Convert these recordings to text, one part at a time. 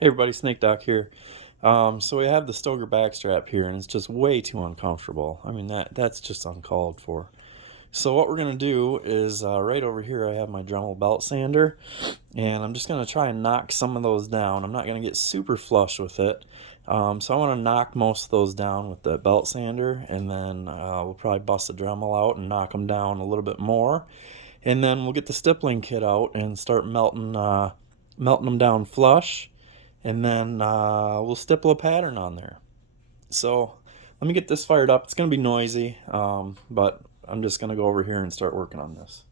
Hey everybody, Snake Doc here. So we have the Stoeger backstrap here, and it's just way too uncomfortable. I mean, that's just uncalled for. So what we're gonna do is right over here I have my Dremel belt sander, and I'm just gonna try and knock some of those down. I'm not gonna get super flush with it, so I want to knock most of those down with the belt sander, and then we'll probably bust the Dremel out and knock them down a little bit more, and then we'll get the stippling kit out and start melting them down flush, and then we'll stipple a pattern on there. So let me get this fired up. It's going to be noisy, but I'm just going to go over here and start working on this.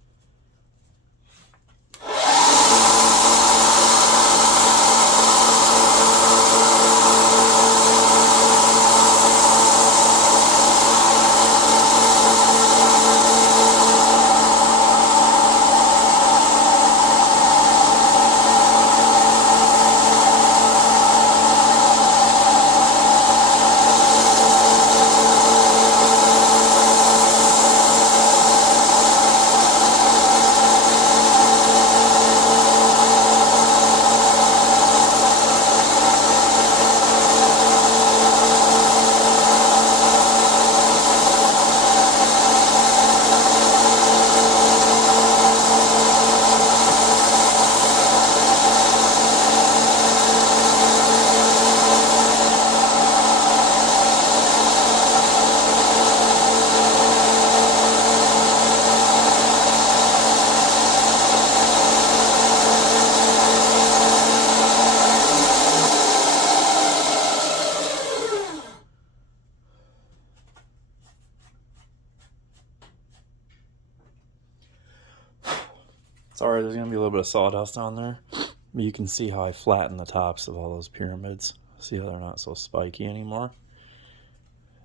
Sorry, there's going to be a little bit of sawdust on there. But you can see how I flatten the tops of all those pyramids. See how they're not so spiky anymore.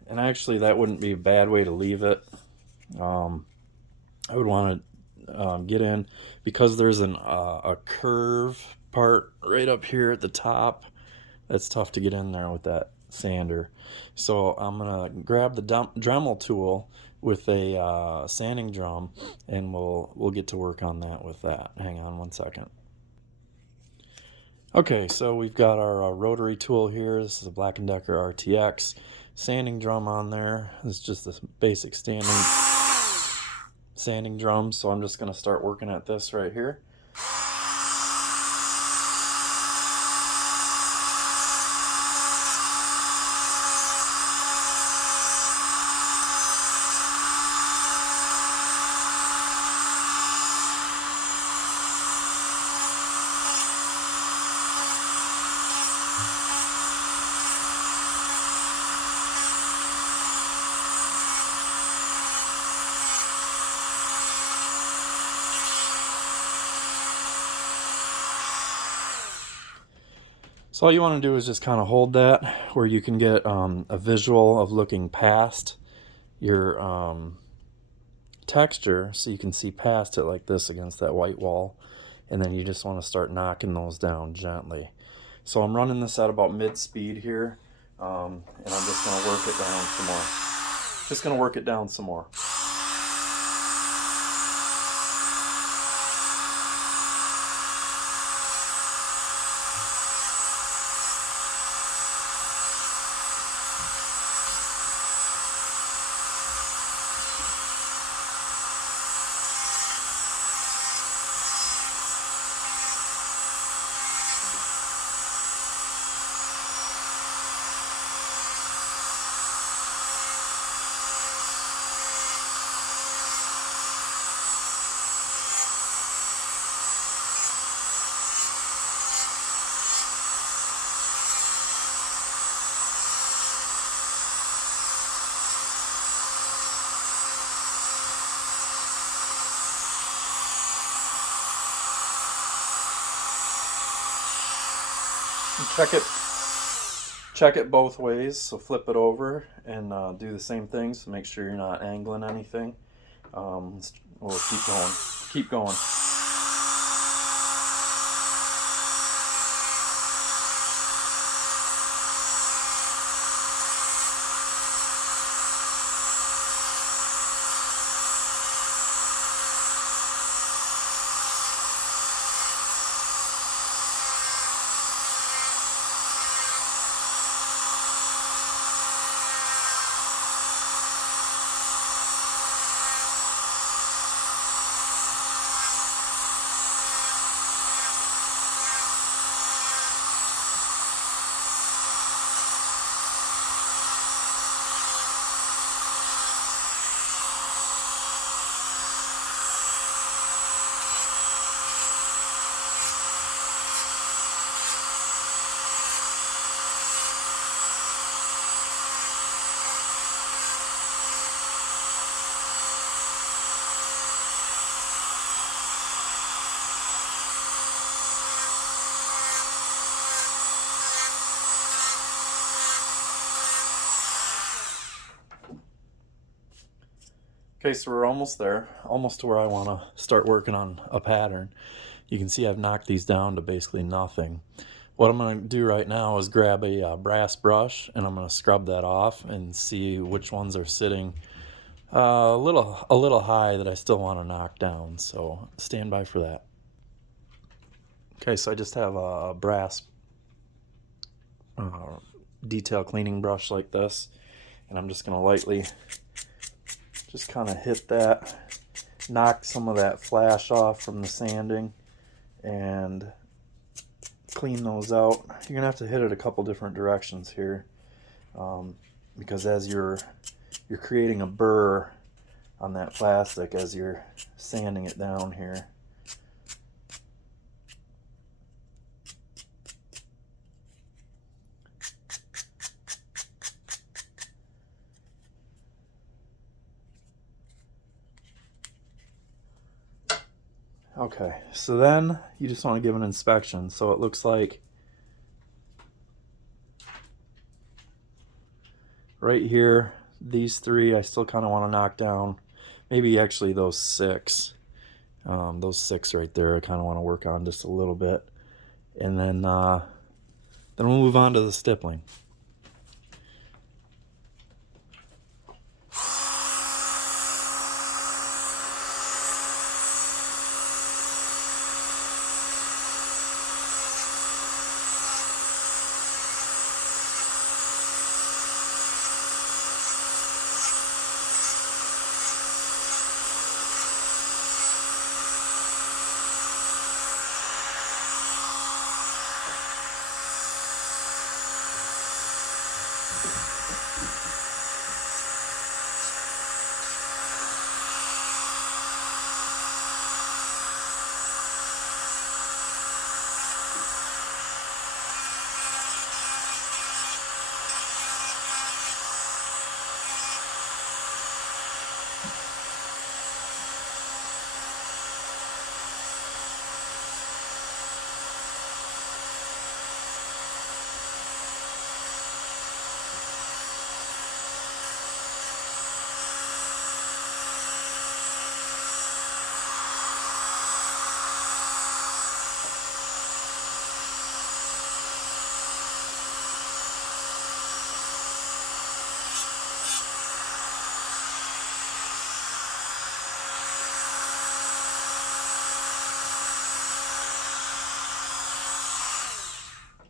And actually, that wouldn't be a bad way to leave it. I would want to get in, because there's a curve part right up here at the top. That's tough to get in there with that sander. So I'm gonna grab the Dremel tool with a sanding drum, and we'll get to work on that with that. Hang on one second. Okay, so we've got our rotary tool here. This is a Black & Decker RTX. Sanding drum on there. It's just this basic sanding drum, so I'm just going to start working at this right here. So all you want to do is just kind of hold that where you can get a visual of looking past your texture, so you can see past it like this against that white wall, and then you just want to start knocking those down gently. So I'm running this at about mid-speed here, and I'm just going to work it down some more. Just going to work it down some more. Check it both ways, so flip it over and do the same thing, so make sure you're not angling anything. We'll keep going. Okay, so we're almost there, almost to where I want to start working on a pattern. You can see I've knocked these down to basically nothing. What I'm going to do right now is grab a brass brush, and I'm going to scrub that off and see which ones are sitting a little high that I still want to knock down. So stand by for that. Okay, so I just have a brass detail cleaning brush like this, and I'm just going to lightly just kind of hit that, knock some of that flash off from the sanding, and clean those out. You're gonna have to hit it a couple different directions here, because as you're creating a burr on that plastic as you're sanding it down here. Okay, so then you just want to give an inspection. So it looks like right here, these three I still kind of want to knock down. Maybe actually those six right there I kind of want to work on just a little bit. And then we'll move on to the stippling.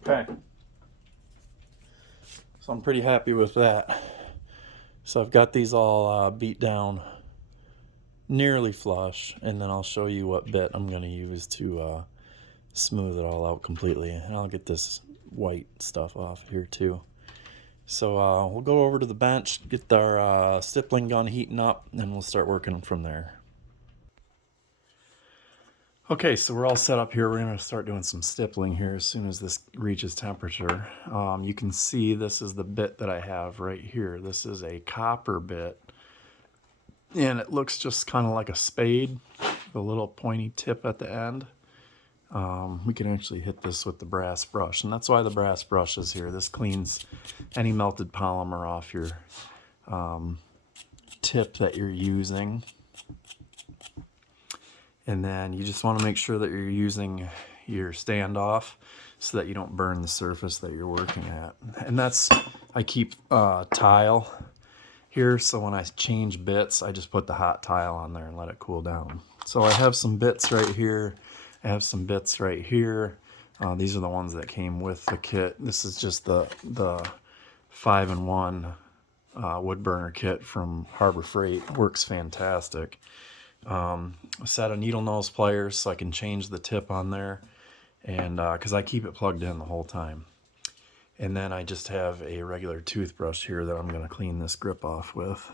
Okay, so I'm pretty happy with that. So I've got these all beat down nearly flush, and then I'll show you what bit I'm going to use to smooth it all out completely. And I'll get this white stuff off here too. So we'll go over to the bench, get our stippling gun heating up, and we'll start working from there. Okay, so we're all set up here. We're going to start doing some stippling here as soon as this reaches temperature. You can see this is the bit that I have right here. This is a copper bit, and it looks just kind of like a spade, with a little pointy tip at the end. We can actually hit this with the brass brush, and that's why the brass brush is here. This cleans any melted polymer off your tip that you're using. And then you just want to make sure that you're using your standoff so that you don't burn the surface that you're working at. And that's, I keep tile here, so when I change bits, I just put the hot tile on there and let it cool down. So I have some bits right here. I have some bits right here. These are the ones that came with the kit. This is just the 5-in-1 wood burner kit from Harbor Freight. Works fantastic. A set of needle nose pliers so I can change the tip on there, and because I keep it plugged in the whole time. And then I just have a regular toothbrush here that I'm going to clean this grip off with,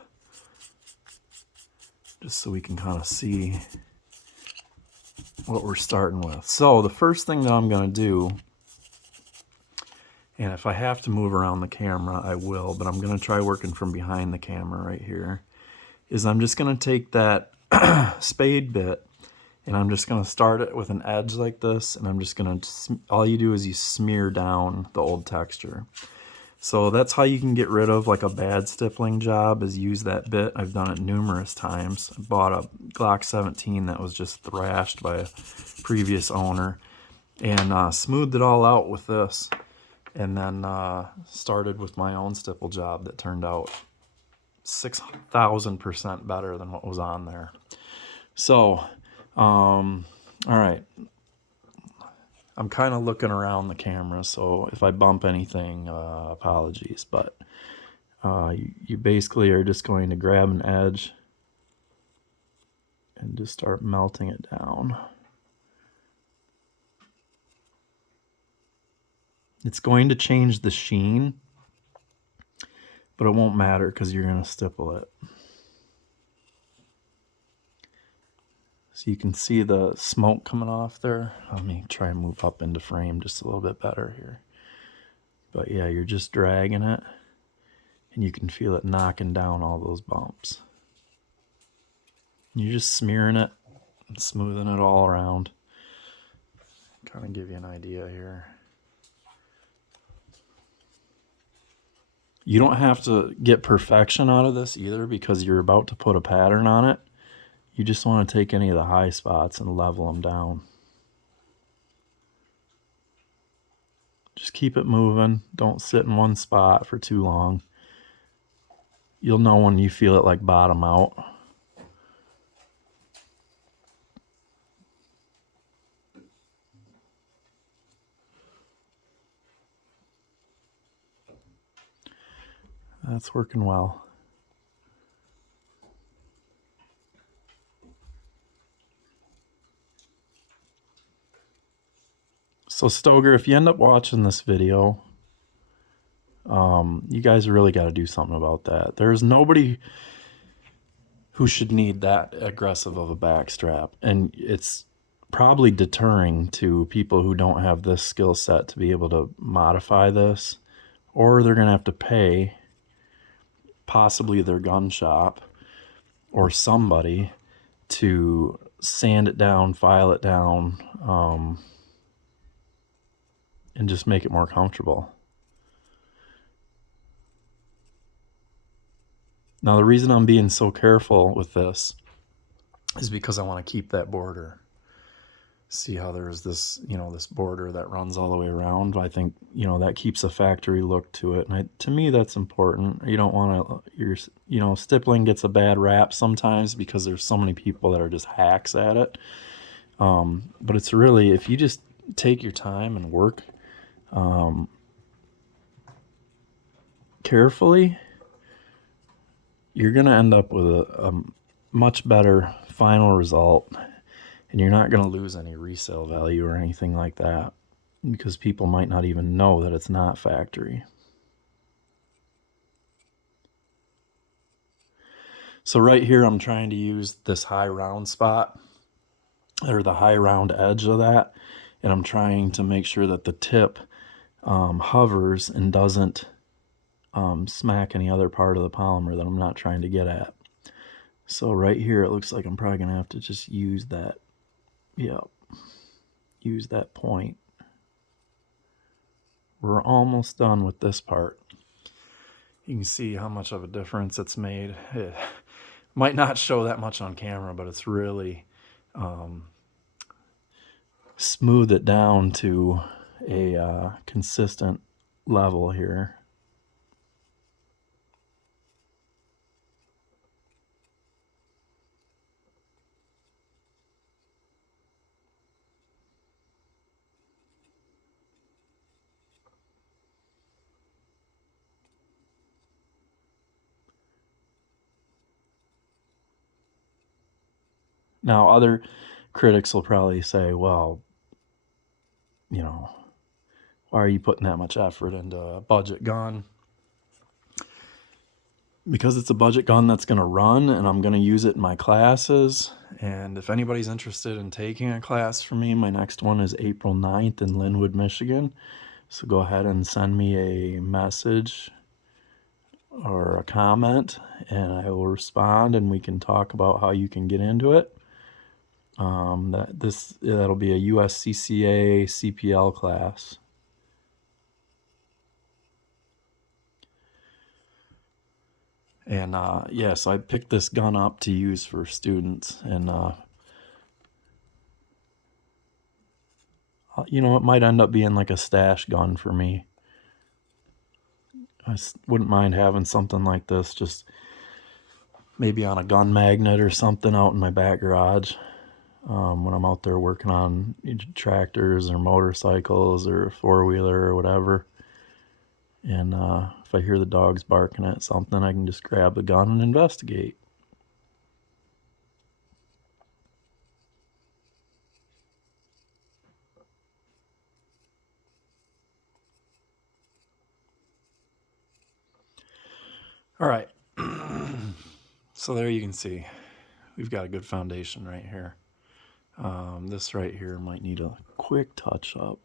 just so we can kind of see what we're starting with. So the first thing that I'm going to do, and if I have to move around the camera I will, but I'm going to try working from behind the camera right here, is I'm just going to take that spade bit, and I'm just going to start it with an edge like this, and I'm just going to, all you do is you smear down the old texture. So that's how you can get rid of like a bad stippling job, is use that bit. I've done it numerous times. I bought a Glock 17 that was just thrashed by a previous owner, and smoothed it all out with this, and then started with my own stipple job that turned out 6,000% better than what was on there. So, all right. I'm kind of looking around the camera, so if I bump anything, apologies. But you basically are just going to grab an edge and just start melting it down. It's going to change the sheen, but it won't matter because you're going to stipple it. So you can see the smoke coming off there. Let me try and move up into frame just a little bit better here. But yeah, you're just dragging it, and you can feel it knocking down all those bumps. You're just smearing it and smoothing it all around. Kind of give you an idea here. You don't have to get perfection out of this either, because you're about to put a pattern on it. You just want to take any of the high spots and level them down. Just keep it moving. Don't sit in one spot for too long. You'll know when you feel it like bottom out. That's working well. So Stoeger, if you end up watching this video, you guys really got to do something about that. There's nobody who should need that aggressive of a backstrap, and it's probably deterring to people who don't have this skill set to be able to modify this, or they're going to have to pay possibly their gun shop or somebody to sand it down, file it down, and just make it more comfortable. Now, the reason I'm being so careful with this is because I want to keep that border. See how there's this, this border that runs all the way around. I think, that keeps a factory look to it. And to me, that's important. You don't want to, stippling gets a bad rap sometimes because there's so many people that are just hacks at it. But it's really, if you just take your time and work carefully, you're going to end up with a much better final result, and you're not going to lose any resale value or anything like that, because people might not even know that it's not factory. So right here, I'm trying to use this high round spot, or the high round edge of that, and I'm trying to make sure that the tip hovers and doesn't smack any other part of the polymer that I'm not trying to get at. So right here, it looks like I'm probably going to have to just use that, use that point. We're almost done with this part. You can see how much of a difference it's made. It might not show that much on camera, but it's really smooth it down to a consistent level here. Now, other critics will probably say, well, why are you putting that much effort into a budget gun? Because it's a budget gun that's going to run, and I'm going to use it in my classes. And if anybody's interested in taking a class from me, my next one is April 9th in Linwood, Michigan. So go ahead and send me a message or a comment, and I will respond, and we can talk about how you can get into it. That'll be a USCCA CPL class. And yeah, so I picked this gun up to use for students, and you know, it might end up being like a stash gun for me. I wouldn't mind having something like this, just maybe on a gun magnet or something out in my back garage when I'm out there working on tractors or motorcycles or four-wheeler or whatever. And if I hear the dogs barking at something, I can just grab the gun and investigate. All right. So there you can see we've got a good foundation right here. This right here might need a quick touch up.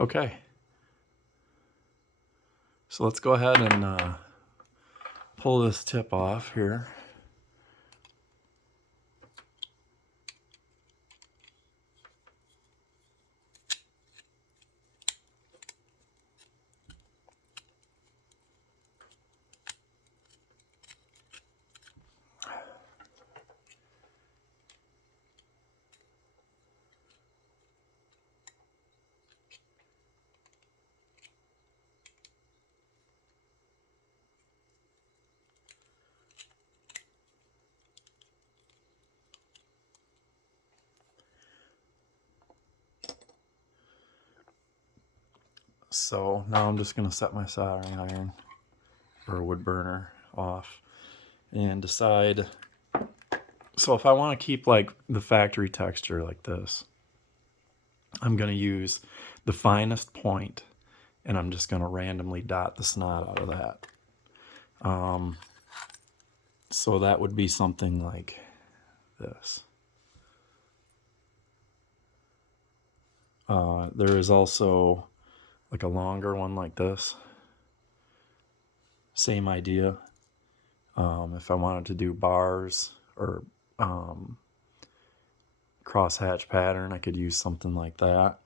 Okay. So let's go ahead and pull this tip off here. So now I'm just going to set my soldering iron or wood burner off and decide. So if I want to keep like the factory texture like this, I'm going to use the finest point, and I'm just going to randomly dot the snot out of that. So that would be something like this. There is also like a longer one like this. Same idea. If I wanted to do bars or crosshatch pattern, I could use something like that.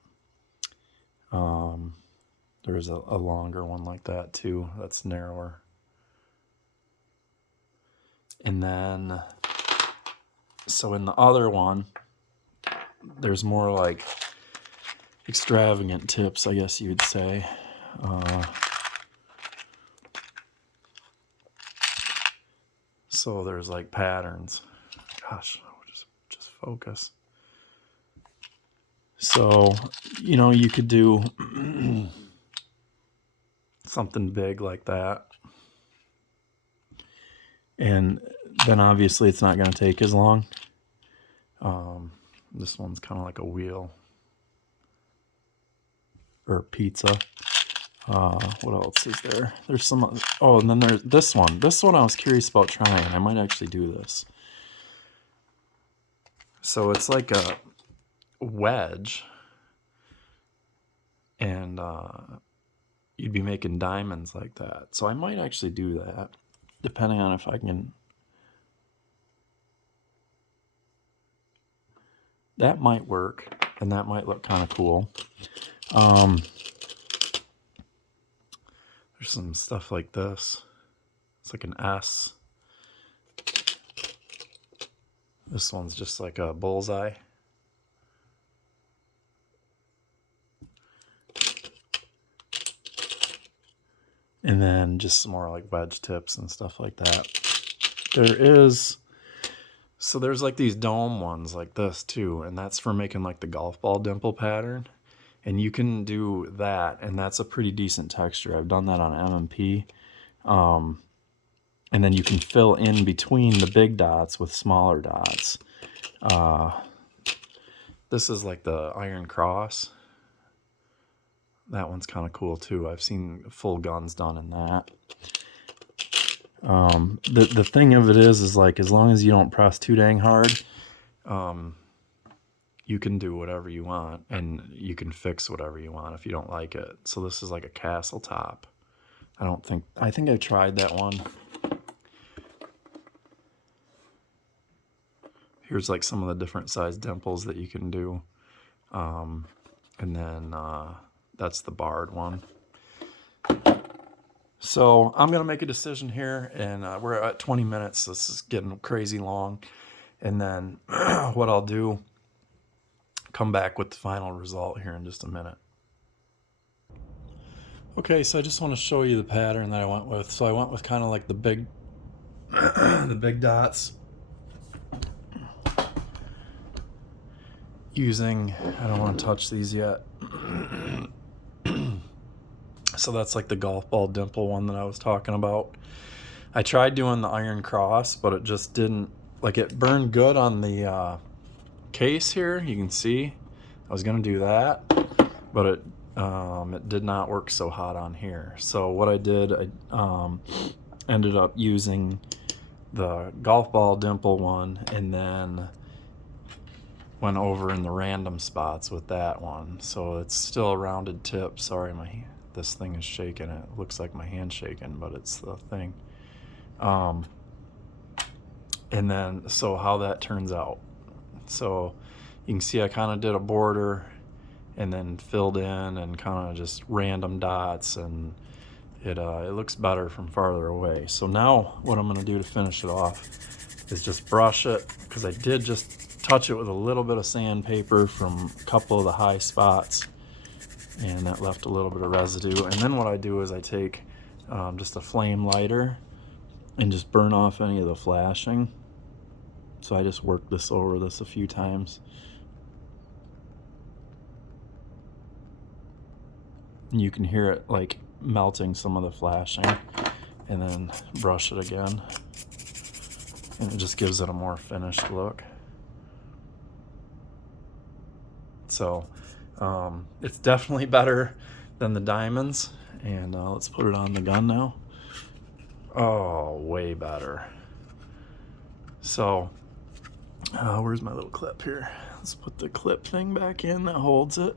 There's a longer one like that too, that's narrower. And then, so in the other one, there's more like extravagant tips, I guess you'd say. So there's like patterns. Gosh, just focus. So, you know, you could do something big like that. And then obviously it's not going to take as long. This one's kind of like a wheel or pizza. What else is there? There's some, oh, and then there's this one. This one I was curious about trying. I might actually do this. So it's like a wedge, and you'd be making diamonds like that. So I might actually do that, depending on if I can. That might work, and that might look kind of cool. There's some stuff like this. It's like an S. This one's just like a bullseye. And then just some more like wedge tips and stuff like that. So there's like these dome ones like this too, and that's for making like the golf ball dimple pattern. And you can do that, and that's a pretty decent texture. I've done that on M&P. And then you can fill in between the big dots with smaller dots. This is like the Iron Cross. That one's kind of cool too. I've seen full guns done in that. The thing of it is like, as long as you don't press too dang hard, you can do whatever you want, and you can fix whatever you want if you don't like it. So this is like a castle top. I think I tried that one. here's like some of the different size dimples that you can do. And then that's the barred one. So I'm gonna make a decision here, and we're at 20 minutes. This is getting crazy long. And then what I'll do, come back with the final result here in just a minute. Okay, so I just want to show you the pattern that I went with. So I went with kind of like the big the big dots, using, I don't want to touch these yet. So that's like the golf ball dimple one that I was talking about. I tried doing the iron cross, but it just didn't, like, it burned good on the case here. You can see I was gonna do that, but it did not work so hot on here. So what I did, I ended up using the golf ball dimple one, and then went over in the random spots with that one. So it's still a rounded tip. Sorry, this thing is shaking. It looks like my hand's shaking, but it's the thing. And then, so how that turns out. So you can see I kind of did a border and then filled in and kind of just random dots, and it looks better from farther away. So now what I'm gonna do to finish it off is just brush it, because I did just touch it with a little bit of sandpaper from a couple of the high spots, and that left a little bit of residue. And then what I do is I take just a flame lighter and just burn off any of the flashing. So I just worked this over this a few times. And you can hear it like melting some of the flashing, and then brush it again. And it just gives it a more finished look. So it's definitely better than the diamonds. And let's put it on the gun now. Oh, way better. So where's my little clip here? Let's put the clip thing back in that holds it.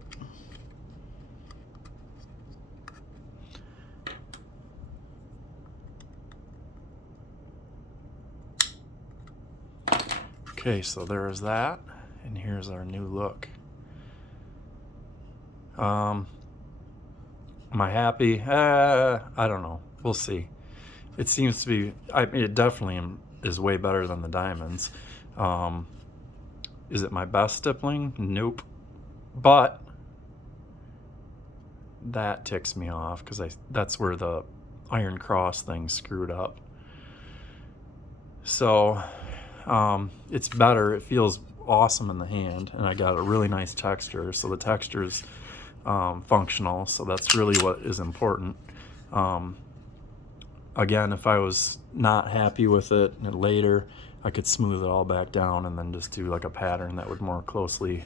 Okay, so there's that, and here's our new look. Am I happy? I don't know. We'll see. It seems to be, it definitely is way better than the diamonds. Is it my best stippling? Nope. But that ticks me off, because that's where the iron cross thing screwed up. So it's better. It feels awesome in the hand, and I got a really nice texture. So the texture is functional, so that's really what is important. Again, if I was not happy with it and later, I could smooth it all back down and then just do like a pattern that would more closely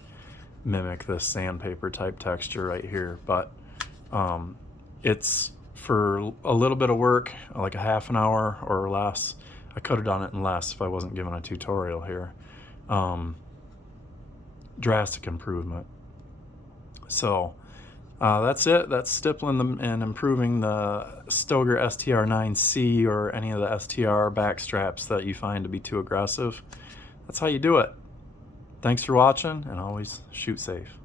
mimic this sandpaper type texture right here. But it's for a little bit of work, like a half an hour or less. I could have done it in less if I wasn't given a tutorial here. Drastic improvement. So that's it. That's stippling and improving the Stoeger STR-9C or any of the STR backstraps that you find to be too aggressive. That's how you do it. Thanks for watching, and always shoot safe.